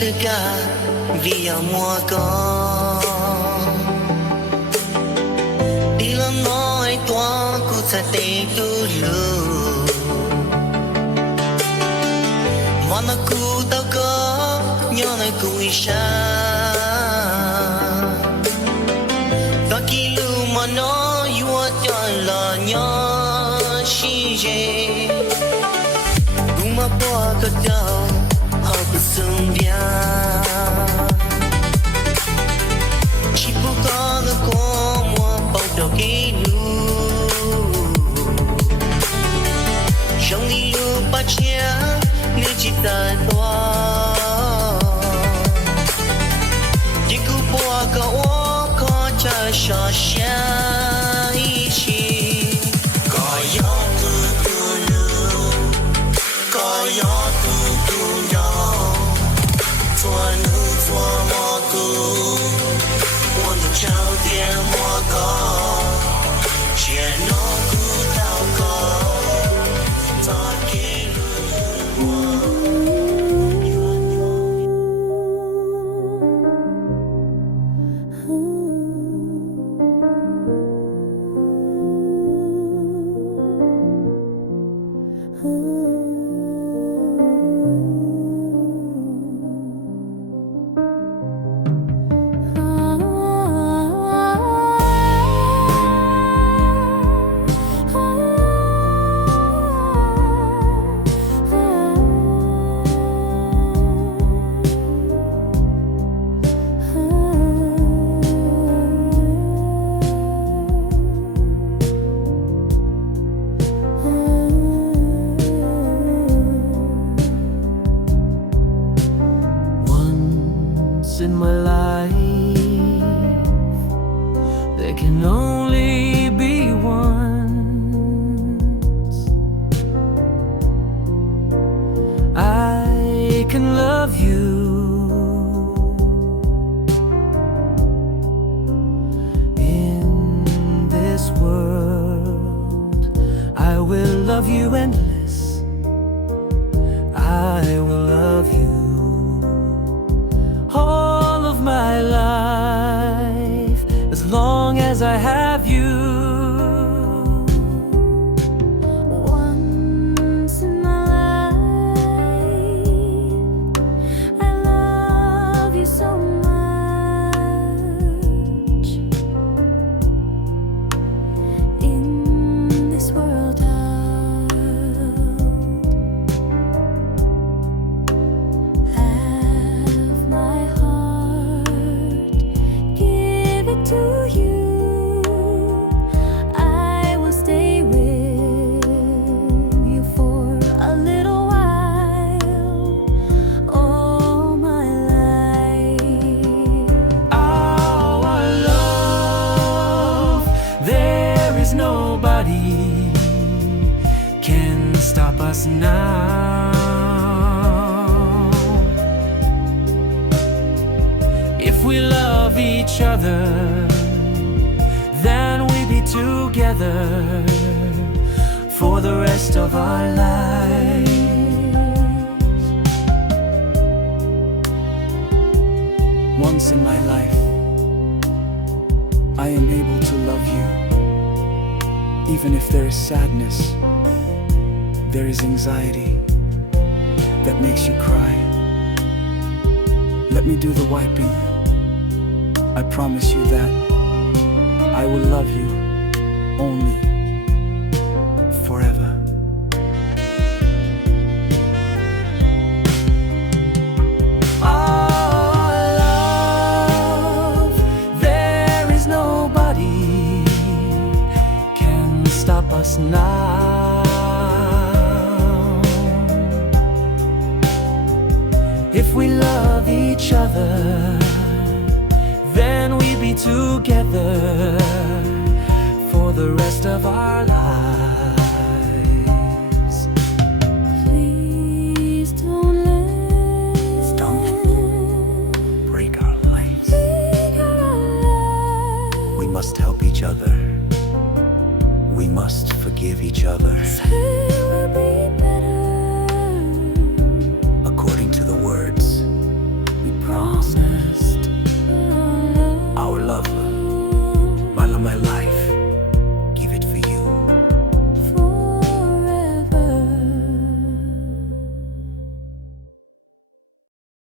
tất cả vì ở mùa có đi làm nói toán cũng sẽ tê tu lu mà nó cũng tao có nhớ này cũng isa và khi lu mà nó yêu cho là nhớ chi gì cũng mà bỏ cái đâu họ cứ sung bia chỉ có nó có mua bao đầu cái lu trong đi lu bắt chia nếu chỉ ta toa chỉ cứ bỏ cái ô có cha sợ xa chi có gió từ từ lu có gió từ từ gió chua nữ chua mò cũ我能找点我高且能顾到高再给in my life there can only be once I can love you in this world I will love you endless I will love you all of my life as long as I have you. Once in my life, I love you so much. In this world nobody can stop us now. If we love each other, then we'll be together for the rest of our lives. Once in my life, I am able to love you. Even if there is sadness, there is anxiety that makes you cry. Let me do the wiping. I promise you that I will love you only forever. Stop us now. If we love each other, then we'll be together for the rest of our lives. Please don't break our lives. We must help each other. We must forgive each other.